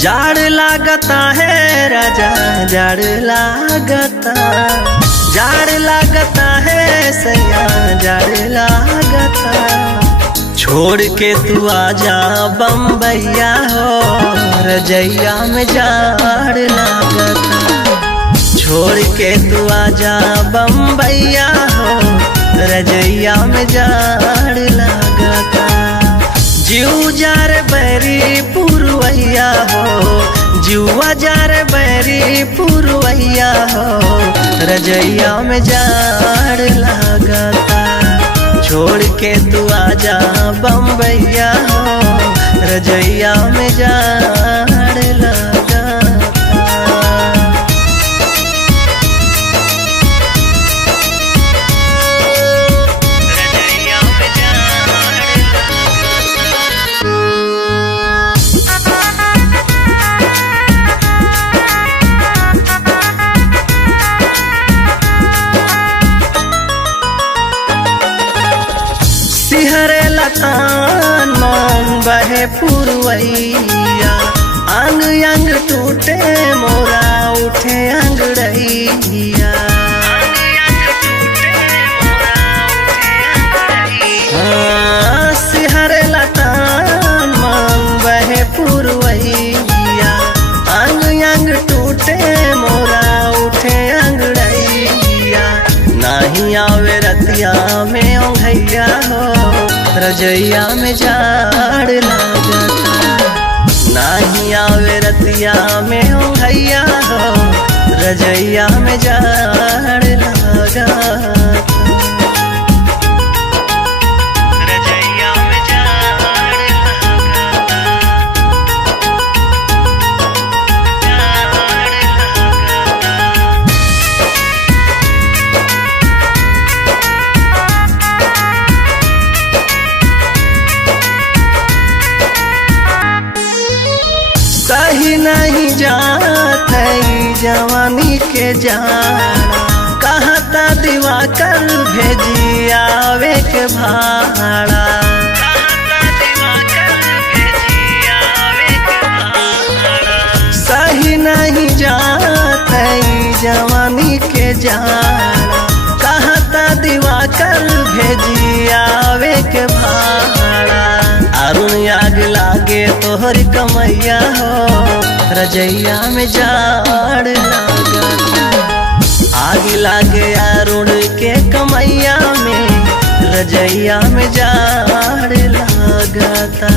जाड़ लागता है राजा, जाड़ लागता, जाड़ लागता है सैया, जाड़ लागता। छोड़ के तू आजा बम्बैया हो, रजैया में जाड़ लागता। छोड़ के तू आजा बम्बैया हो, रजैया में जाड़ लागता। जीव जार बैरी पुरवैया हो, जुआ जार बैरी पुरवैया हो, रजैया में जाड़ लागता। छोड़ के तू आजा बम्बैया हो, रजैया में जाड़ लागता। सिहरे लतान मान बहे पुरवैया, अंग अंग टूटे मोरा उठे अंगड़ैया। हाँ, सिहरे लतान मान बहे पुरवैया, अंग अंग टूटे मोरा उठे अंगड़ैया। नहीं आवे रतिया में ओंघैया हो, रजैया में जाड़ लागता। नहीं आवे रतिया में ओंघैया हो, रजैया में जाड़ लागता। रजैया में जाड़ लागता, जाड़ लागता। सही नहीं जात जवानी के जाना, कहता दिवाकर भेजी आवे के भाड़ा। सही नहीं जात जवानी के जाना, कहता दिवाकर भेजी आवे के भाड़ा। अरुण आग लागे तोहर कमैया हो, रजैया में जाड़ लागता। आग लागे अरुण के कमैया में, रजैया में जाड़ लागता।